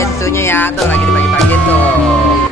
itunya ya, tuh lagi dibagi-bagi tuh.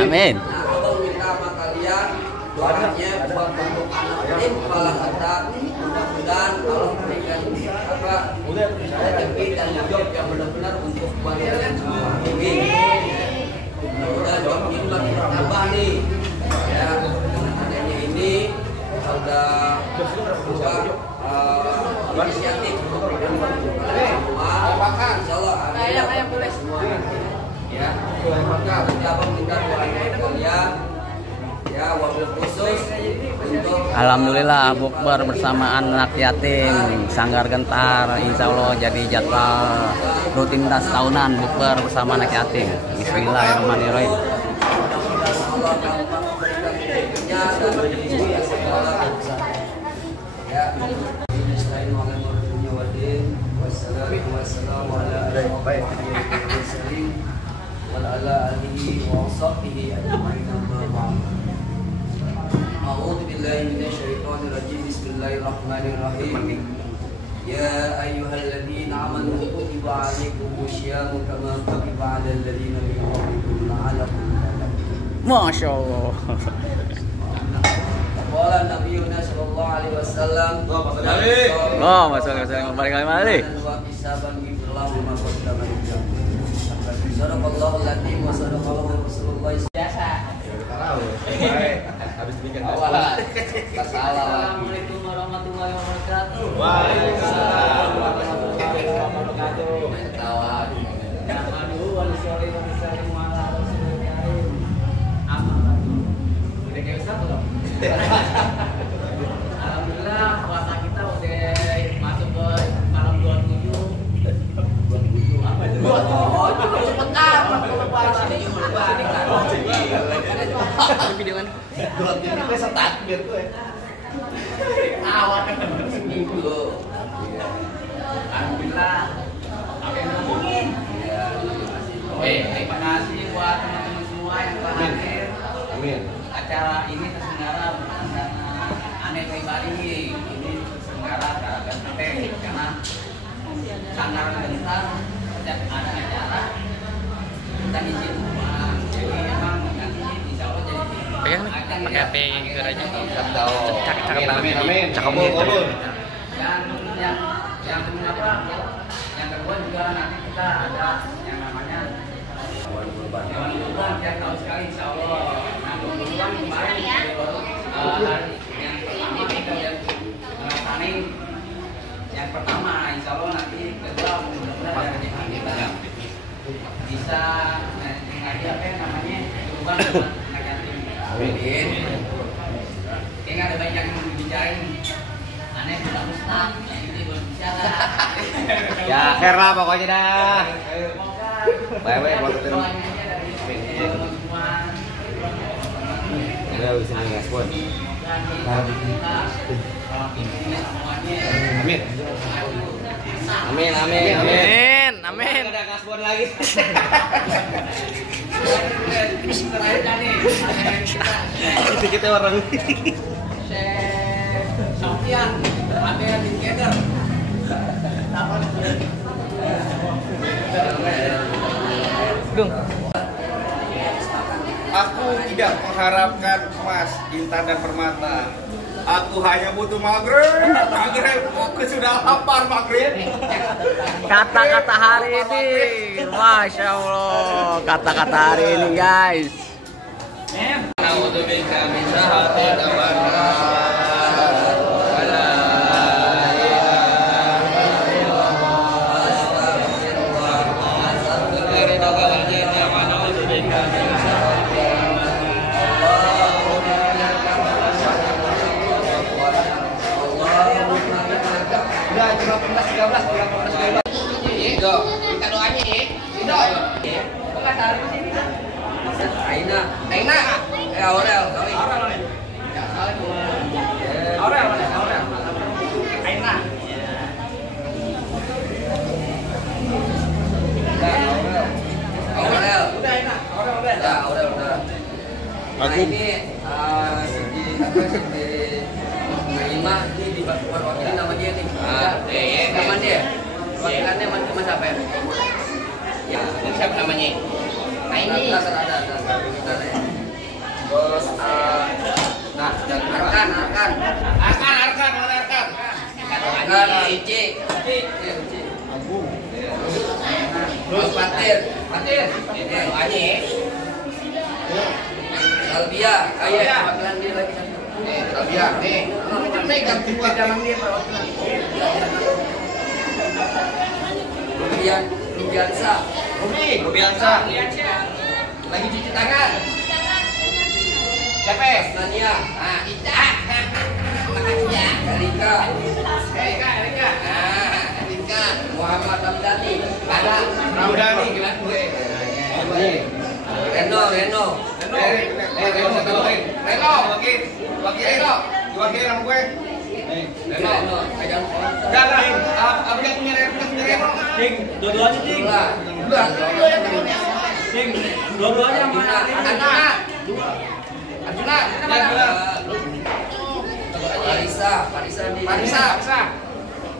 Amin. Nah, Allah minta sama kalian doanya buat untuk anak ini kepala kata, mudah-mudahan Allah berikan rezeki dan job yang benar-benar untuk buat kalian semua. Mudah-mudahan job ini makin bertambah nih. Ya, dengan adanya ini kita udah buka inisiatif untuk berikan bantuan semua. Insya Allah ayam boleh semua. Ya, maka abang minta doanya kalian ya, wabil khusus untuk Alhamdulillah bukber bersama anak yatim Sanggar Gentar, insya Allah jadi jadwal rutinitas tahunan bukber bersama anak yatim. Bismillahirrahmanirrahim. وعلى آله وصحبه أجمعين. أعوذ بالله من الشيطان الرجيم. بسم الله الرحمن الرحيم. يا أيها الذين آمنوا كتب عليكم الصيام كما كتب على الذين من قبلكم لعلكم تتقون. Masya Allah. Qala Nabiyuna sallallahu alaihi wasallam. Oh, masalah balik kali. Sadaqallahu al-azim wa sadaqallahu Rasulullah. Biasa. Habis bikin awal. Assalamualaikum warahmatullahi wabarakatuh. Waalaikumsalam warahmatullahi wabarakatuh. Tawad. Nahmadu wa nusalli wa nusallimu ala rasulil karim. Amma ba'du. Udah kayak Ustaz belum? Alhamdulillah puasa kita udah masuk ke malam 27. Apa itu? Video kan? Gue setat biar gue. Awal seminggu. Alhamdulillah. Apa yang ngomongin? Terima kasih buat teman-teman semua yang telah hadir. Amin. Acara ini terselenggara bukan karena aneh pribadi. Ini terselenggara karena karena Sanggar Gentar setiap ada acara kita izin rumah. Jadi emang nanti insya Allah jadi pakai HP gitu aja. Cakep banget. Cakep banget. Dan yang kedua juga nanti kita ada yang namanya Dewan Kurban tiap tahun sekali insya Allah. Nah, kebetulan kemarin hari yang pertama kita udah ngerasain yang pertama, insya Allah nanti kedua mudah-mudahan kita bisa ngaji apa yang namanya kurban anak yatim. Amin. Kayaknya ada banyak yang mau dibicarain. Aneh sudah mustahil, yang ini belum bicara. Ya, akhir lah pokoknya dah. Baik-baik buat doanya dari semua. Udah bisa ngasih. Amin. Amin, amin, amin, amin. Ada kasbon lagi. Itu kita orang. Sofian, ada di Keder. Dung. Aku tidak mengharapkan emas, intan dan permata. Aku hanya butuh maghrib. Aku sudah lapar maghrib. Kata-kata hari ini, Masya Allah. Kata-kata hari ini guys. Udah 15, 13, 14, 12. Yo, kita Aina. Aurel. Aina. Aurel. Udah. Nah, ini segi Naima ini diwakili nama dia nih. Nama dia. Wakilannya Mas apa ya? Ya, siapa namanya? Nah ini ada. Terus nah, Arkan. Cici. Terus Patir. Ini Ani. Albia, wakilan dia lagi satu. Albia, nih. Megang buat dalam dia perwakilan. Rubiansa. Lagi cuci tangan. Siapa? Nania. Ah, Ica. Makasih ya. Erika. Erika. Muhammad Ramdhani. Ada. Ramdhani. Reno. Wakil nama gue. Reno. Apa yang punya Reno? Ding, dua-duanya ding. Ding, dua-duanya sama Arjuna. Parisa.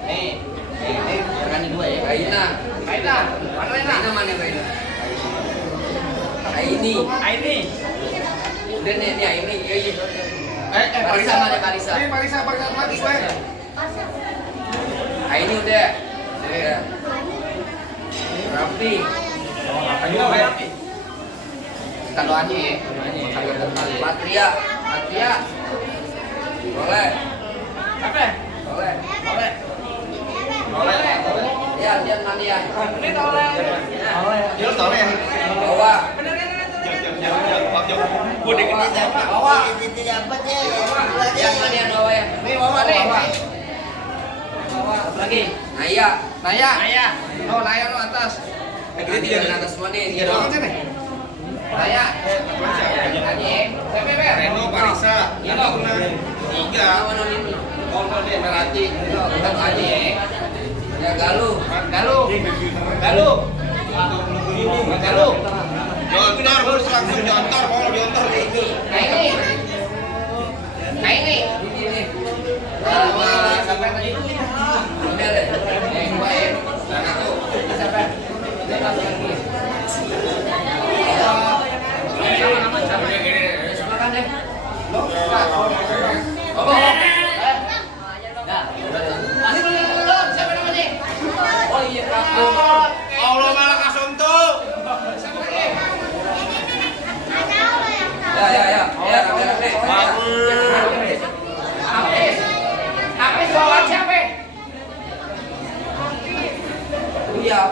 Nih, jangan dua ya. Aina. Mana Aina? Aini. Udah nih Aini. Parisa mana Parisa? Ini Parisa mati gue. Aini udah. Rapi. Rapi. Kalau Ani Patria. Boleh. Apa? Boleh. Ya, dia Nadia. Ini boleh. Dia tahu ya. Bawa. Gue diketin siapa? Bawa. Yang Nadia bawa ya. Nih bawa nih. Bawa. Lagi. Naya. Oh, Naya lo atas. Ini tiga atas semua nih. Tiga doang. Naya. Reno, Parisa. Arjuna. 3. Mana dia Merati. Kita aja ya. Ya Galuh. Jontor, harus langsung jontor, mau jontor itu. Nah ini. Sampai tadi. Udah deh. Yang dua ya. Nah itu. Sampai. Sama. Makan deh. Siapa namanya? Oh iya, Allah malah kasonto. Ya. Habis bawa siapa? Iya.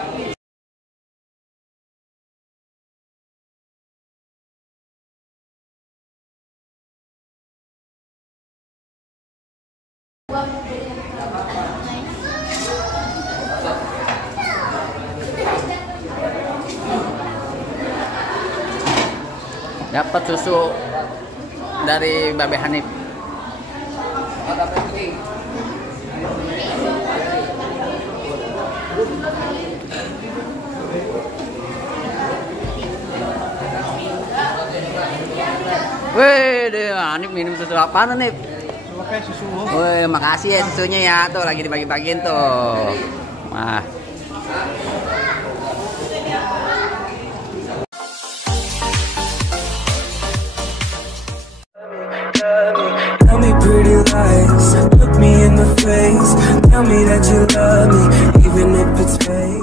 Dapat susu dari Babe Hanif. Wih, Hanif minum susu apa nih? Wih, makasih ya susunya ya. Tuh lagi dibagi-bagiin tuh. Wah. Tell me pretty lies, look me in the face. Tell me that you love me.